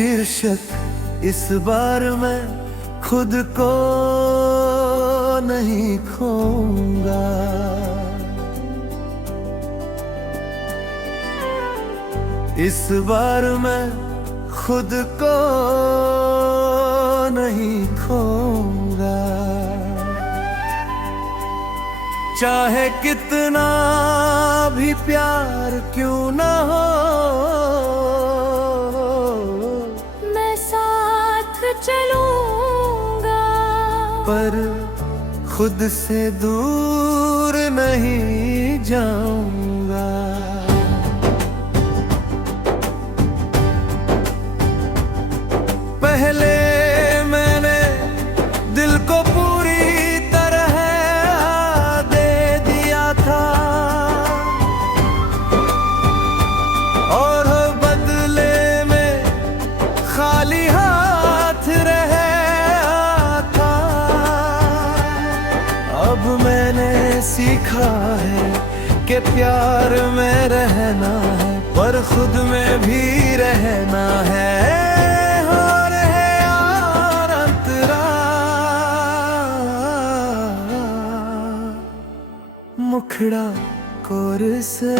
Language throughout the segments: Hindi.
शीर्षक इस बार मैं खुद को नहीं खोऊंगा। इस बार मैं खुद को नहीं खोऊंगा। चाहे कितना भी प्यार क्यों ना हो, मैं साथ चलूंगा। पर खुद से दूर नहीं जाऊंगा। पहले मैंने दिल को पूरी तरह दे दिया था, और बदले में खाली हाथ रह था। अब मैंने सीखा है कि प्यार में रहना है, पर खुद में भी रहना है। मुखड़ा कोरसा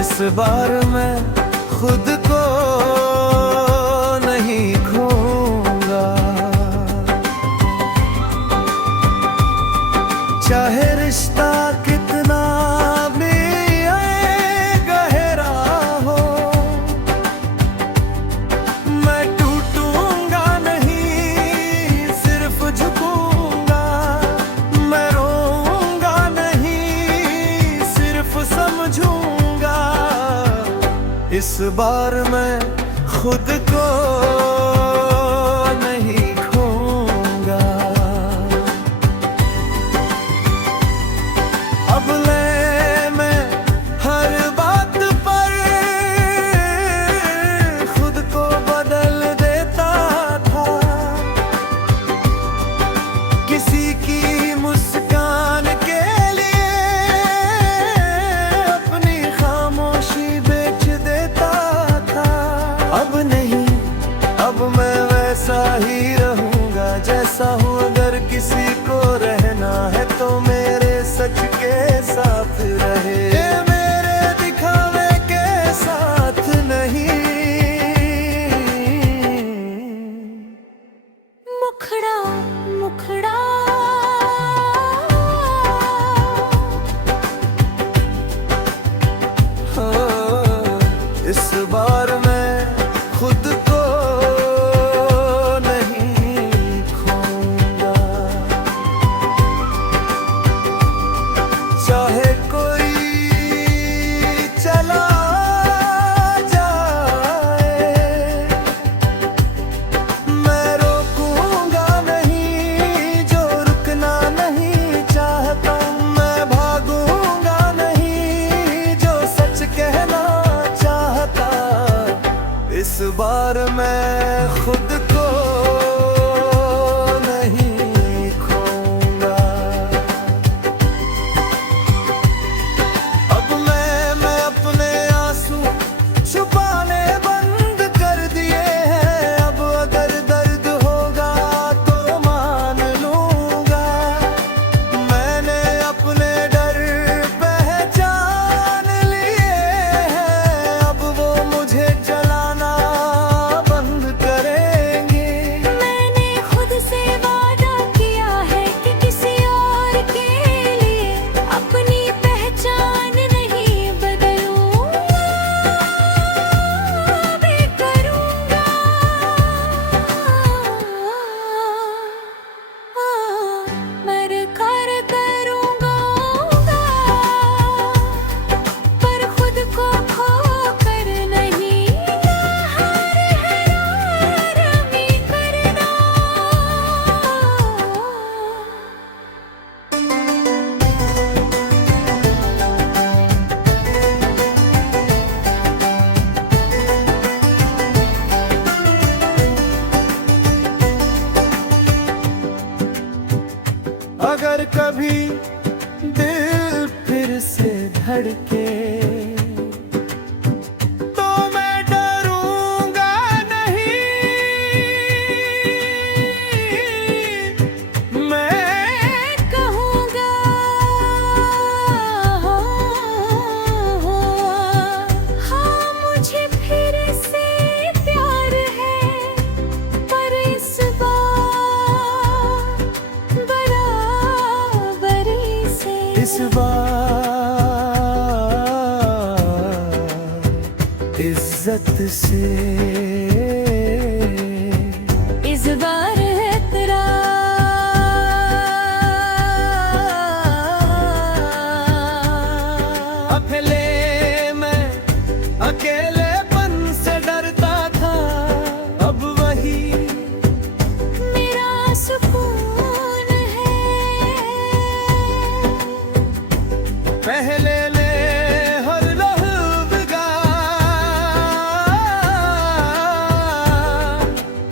इस बार मैं खुद को नहीं खोऊंगा। चाहे रिश्ता कितना भी गहरा हो, मैं टूटूंगा नहीं, सिर्फ झुकूंगा। मैं रोऊंगा नहीं, सिर्फ समझूंगा। इस बार मैं खुद को नहीं खोऊंगा। अब मैं हर बात पर खुद को बदल देता था। किसी की मुस्कान के लिए अपनी खामोशी बेच देता था। अब नहीं, अब मैं वैसा ही रहूंगा जैसा हूँ। अगर किसी को रहना है तो मेरे सच के साथ रहे, मेरे दिखावे के साथ नहीं। मुखड़ा मुखड़ा हो, इस बार मैं खुद को नहीं खोऊंगा। चाहे कोई चला जाए, मैं रोकूंगा नहीं जो रुकना नहीं चाहता। मैं भागूंगा नहीं जो सच कहना चाहता। इस बार मैं खुद को नहीं खोऊंगा। अब मैं अपने आंसू छुपाने बंद कर दिए हैं। अब अगर दर्द होगा तो मान लूंगा। मैंने अपने डर पहचान लिए हैं। अब वो मुझे जलाना बंद करे तो मैं डरूंगा नहीं, मैं कहूँगा हाँ मुझे फिर से प्यार है, पर इस बार बराबरी से। इस बार इज्जत से, इस बार है तेरा पहले मैं अकेलेपन से डरता था, अब वही मेरा सुकून है। पहले ले हर लहज़ा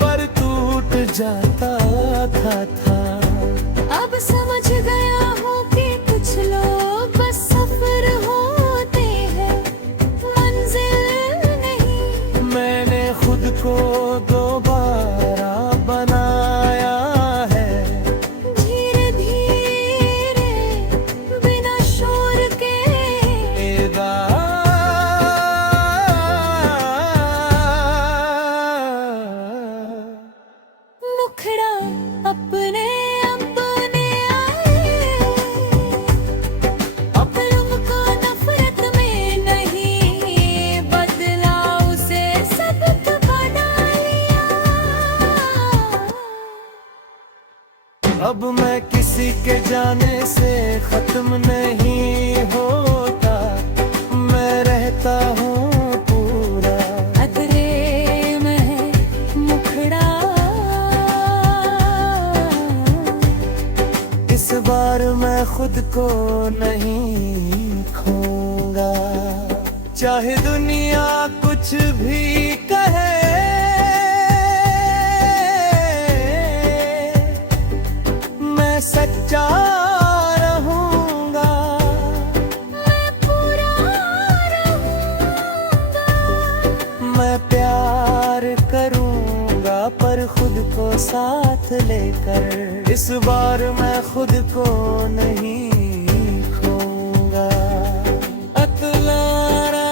पर टूट जाता था। अब समझ गया हूँ कि कुछ लोग बस सफर होते हैं, मंजिल नहीं। मैंने खुद को दोबारा बनाया है, धीरे धीरे बिना शोर के। एदा मुखड़ा अपने अपने आए, अपनों को नफरत में नहीं बदला, उसे सबक बना लिया। अब मैं किसी के जाने से खत्म नहीं होता, मैं रहता हूँ पूरा अतरे में मुखड़ा। इस बार मैं खुद को नहीं खोऊंगा, चाहे दुनिया कुछ भी कहे। मैं सच्चा रहूंगा, मैं पूरा रहूंगा, मैं प्यार करूंगा पर खुद को साथ लेकर। इस बार मैं खुद को नहीं खोऊंगा। अतलारा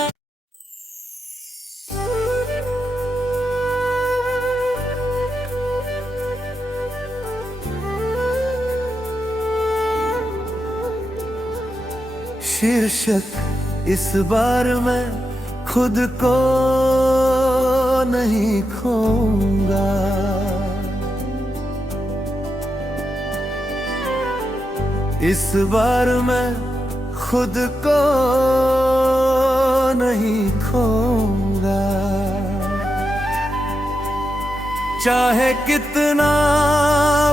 शीर्षक, इस बार मैं खुद को नहीं खोऊंगा। इस बार मैं खुद को नहीं खोऊंगा, चाहे कितना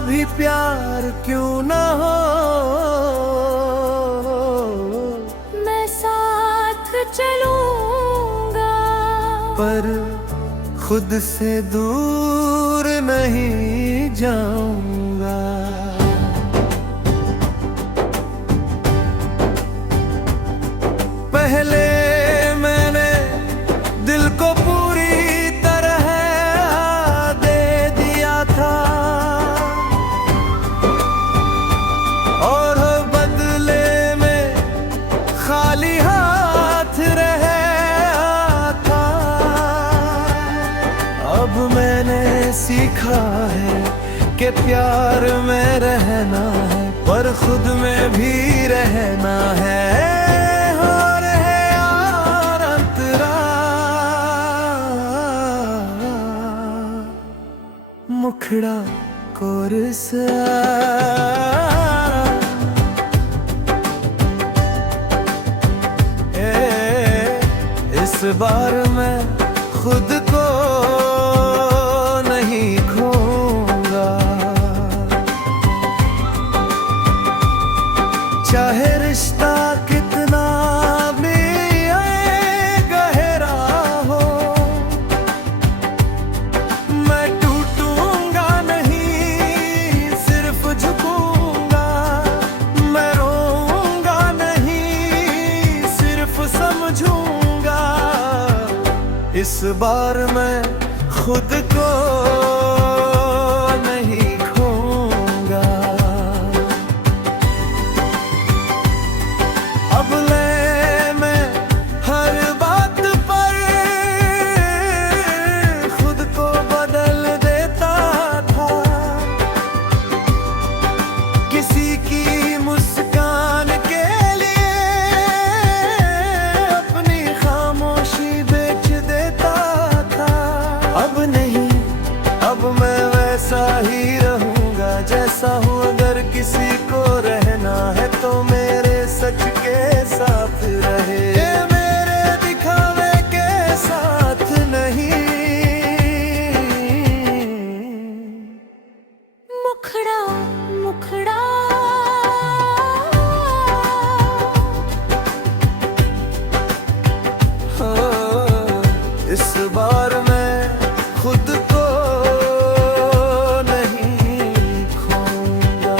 भी प्यार क्यों ना हो। मैं साथ चलूंगा, पर खुद से दूर नहीं जाऊंगा। पहले मैंने दिल को पूरी तरह दे दिया था, और बदले में खाली हाथ रहा था। अब मैंने सीखा है कि प्यार में रहना है, पर खुद में भी रहना है। और है यार अंतरा मुखड़ा कोरस इस बार मैं खुद को नहीं खोऊंगा, चाहे रिश्ता कितना भी गहरा हो। मैं टूटूंगा नहीं, सिर्फ झुकूंगा। मैं रोऊंगा नहीं, सिर्फ समझ इस बार मैं खुद को नहीं खोऊंगा। अब ले मैं हर बात पर खुद को बदल देता था। किसी की मुस्कान के लिए अपनी खामोशी बेच देता था। अब नहीं, अब मैं वैसा ही रहूंगा जैसा हूँ। अगर किसी को रहना है तो मेरे सच के साथ रहे, ये मेरे दिखावे के साथ नहीं। मुखड़ा मुखड़ा इस बार मैं खुद को नहीं खोऊंगा।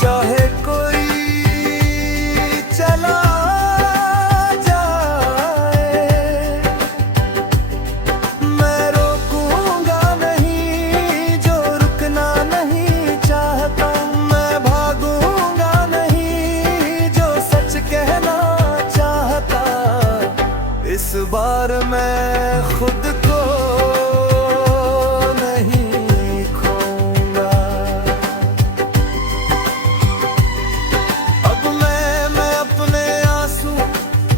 चाहे कोई चला जाए, मैं रोकूंगा नहीं जो रुकना नहीं चाहता। मैं भागूंगा नहीं जो सच कहना चाहता। इस बार मैं खुद को नहीं खोऊंगा। अब मैं अपने आंसू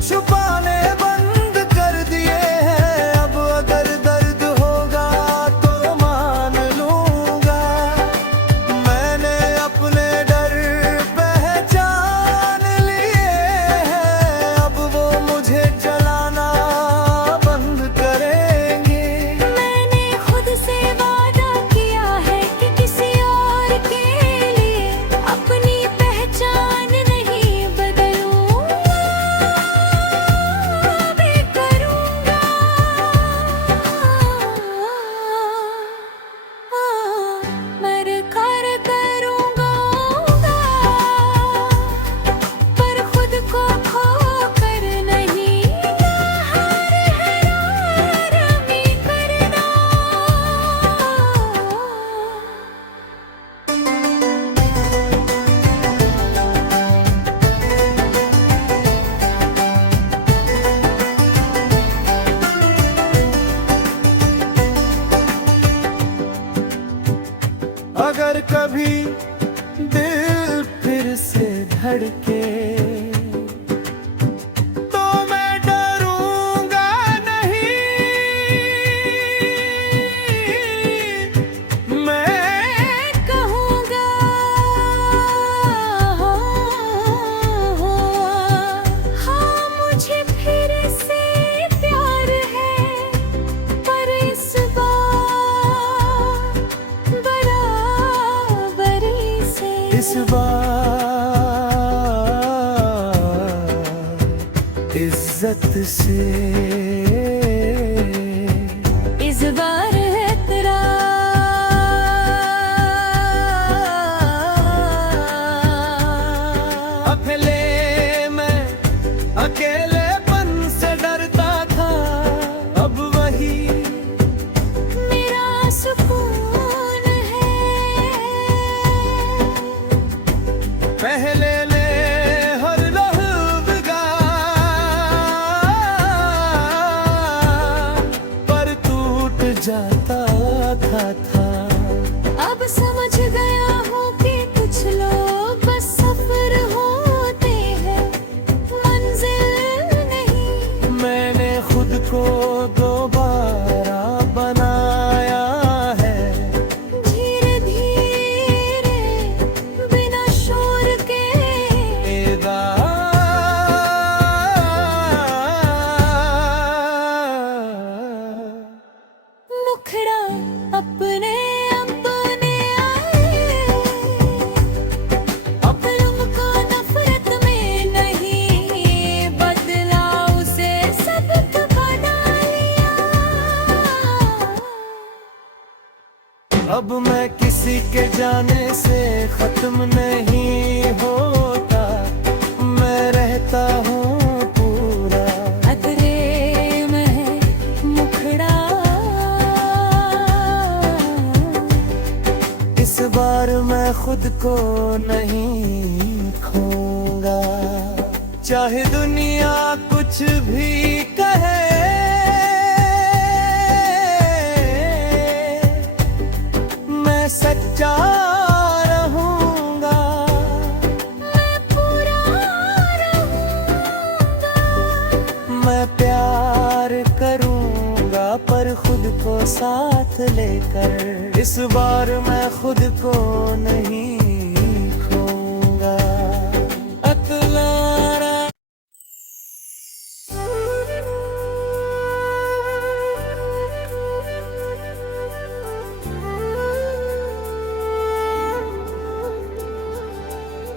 छुपाने बंद कर दिए हैं। अब अगर दर्द होगा तो मान लूंगा। मैंने अपने डर पहचान लिए हैं। अब वो मुझे जलाना बंद करेंगे। मैंने खुद से वादा किया है कि किसी और के लिए अपनी पहचान नहीं बदलूंगा, भी करूंगा। मर कर करूंगा, पर खुद को खो कर नहीं। हरामी करना। अगर कभी दिल फिर से धड़के तो मैं डरूंगा नहीं। मैं कहूँगा हाँ मुझे फिर से प्यार है, पर इस बार बराबरी से। इस बार इज्जत से। इस बार है तेरा पहले मैं अकेलेपन से डरता था। अब वही मेरा सुकून है। पहले ने हर लहज़ा पर टूट जाता था। अब समझ गया हूँ कि कुछ लोग बस सफर होते हैं, मंजिल नहीं। मैंने खुद को दोबारा बनाया है। धीरे धीरे बिना शोर के। एदा मुखड़ा अपने अपने आए। अपनों को नफरत में नहीं बदला, उसे सबक बना लिया। अब मैं किसी के जाने से खत्म नहीं होता। मैं रहता हूँ पूरा चाहे दुनिया कुछ भी कहे, मैं सच्चा रहूंगा, मैं पूरा रहूंगा। मैं प्यार करूंगा पर खुद को साथ लेकर। इस बार मैं खुद को नहीं खोऊंगा। अतलारा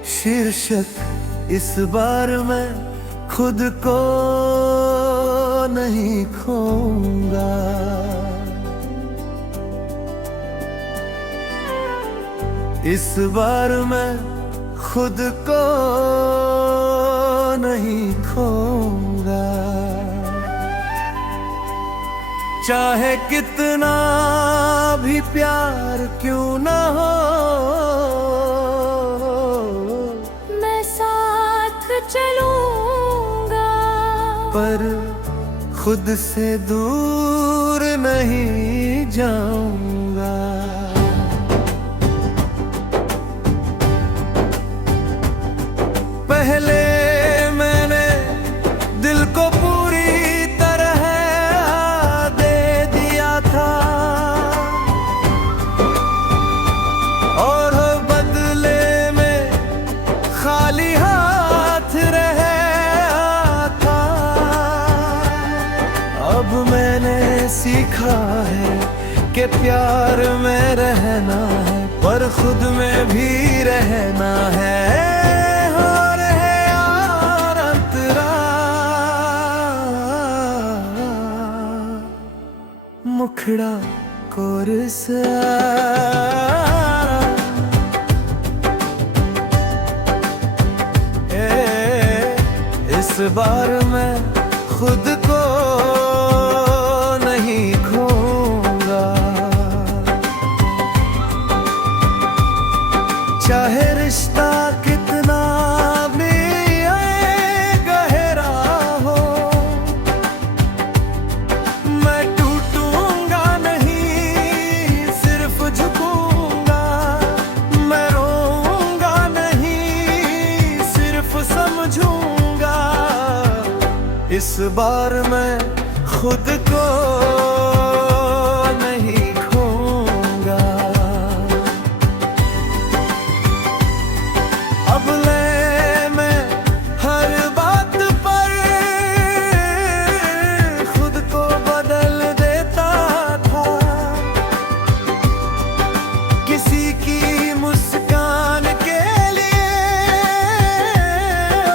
शीर्षक इस बार मैं खुद को नहीं खोऊंगा। इस बार मैं खुद को नहीं खोऊंगा। चाहे कितना भी प्यार क्यों ना हो, मैं साथ चलूंगा, पर खुद से दूर नहीं जाऊंगा। पहले मैंने दिल को पूरी तरह दे दिया था, और बदले में खाली हाथ रहा था। अब मैंने सीखा है कि प्यार में रहना है, पर खुद में भी रहना है। और है यार अंतरा मुखड़ा कोरसा। इस बार मैं खुद को नहीं खोऊंगा। चाहे रिश्ता कितना भी गहरा हो, मैं टूटूंगा नहीं, सिर्फ झुकूंगा। मैं रोऊंगा नहीं, सिर्फ समझूंगा। इस बार मैं खुद को नहीं खोऊंगा। अब ले मैं हर बात पर खुद को बदल देता था। किसी की मुस्कान के लिए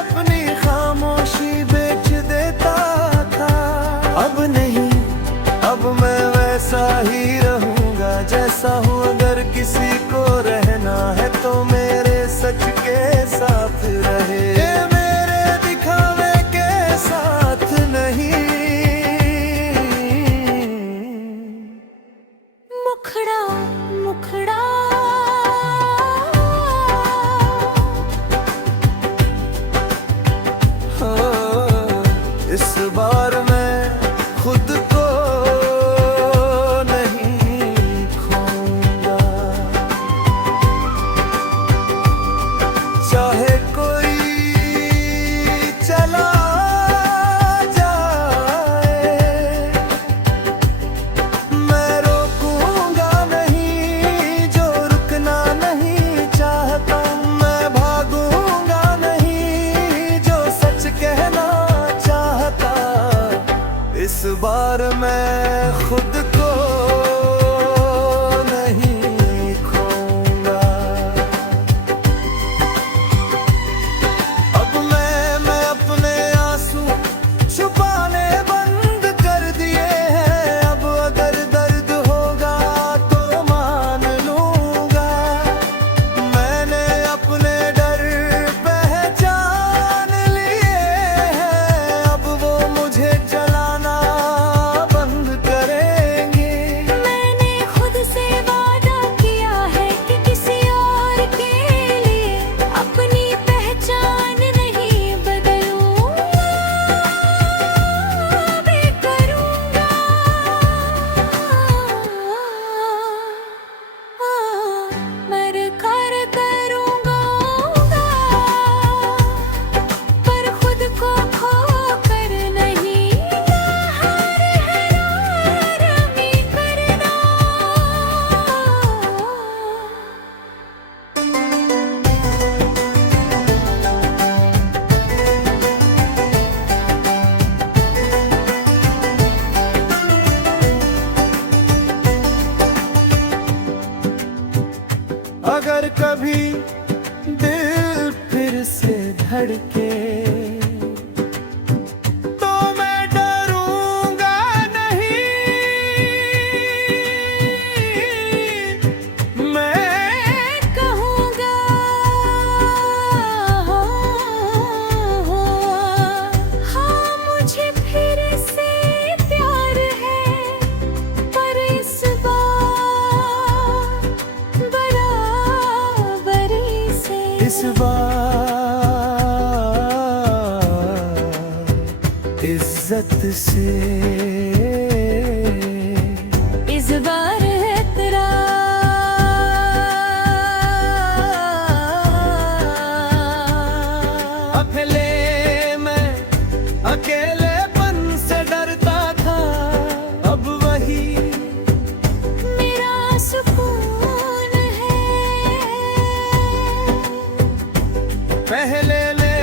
अपनी खामोशी बेच देता था। अब नहीं, अब मैं वैसा ही रहूंगा जैसा हूँ। अगर किसी को रहना है तो मेरे सच के साथ रहे, मेरे दिखावे के साथ नहीं। मुखड़ा मुखड़ा हो, इस बार मैं खुद को नहीं खोऊंगा। चाहे कोई चला जाए, मैं रोकूंगा नहीं जो रुकना नहीं चाहता। मैं भागूंगा नहीं जो सच कहना चाहता। इस बार मैं खुद को नहीं खोऊंगा। अब मैं अपने आंसू छुपाने बंद कर दिए हैं। अब अगर दर्द होगा तो मान लूंगा। मैंने अपने डर पहचान लिए हैं। अब वो मुझे जलाना बंद करेंगे। इज्जत से। इस बार है तेरा पहले मैं अकेलेपन से डरता था, अब वही मेरा सुकून है। पहले ले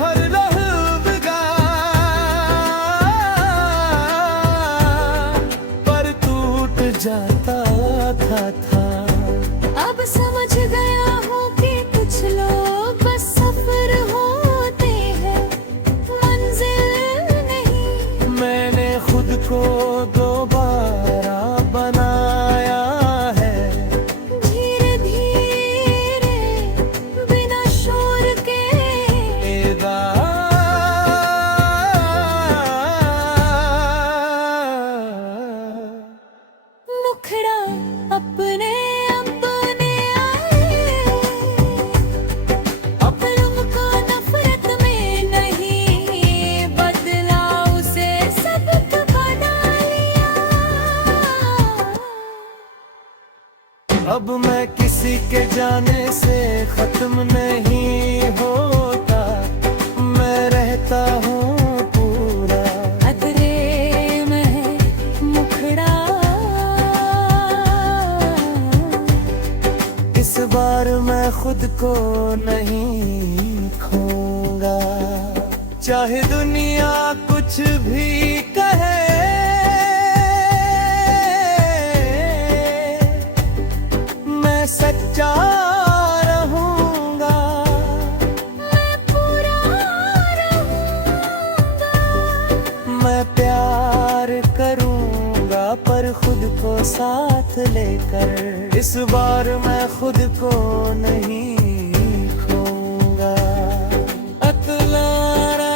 हर लहज़ा पर टूट जाता था। अब समझ गया हूँ कि कुछ लोग बस सफर होते हैं, मंजिल नहीं। मैंने खुद को दोबारा बनाया है, धीरे धीरे बिना शोर के। एदा मुखड़ा अपने अपने आए, अपनों को नफरत में नहीं बदला, उसे सबक बना लिया। अब मैं किसी के जाने से खत्म नहीं होता, मैं रहता हूँ पूरा अतरे में मुखड़ा। इस बार मैं खुद को नहीं खोऊंगा, चाहे दुनिया कुछ भी कहे। मैं सच्चा रहूंगा, मैं पूरा रहूंगा। मैं प्यार करूंगा पर खुद को साथ लेकर। इस बार मैं खुद को नहीं खोऊंगा। अतलारा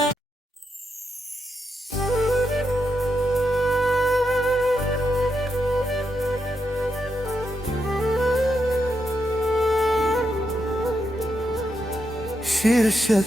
शीर्षक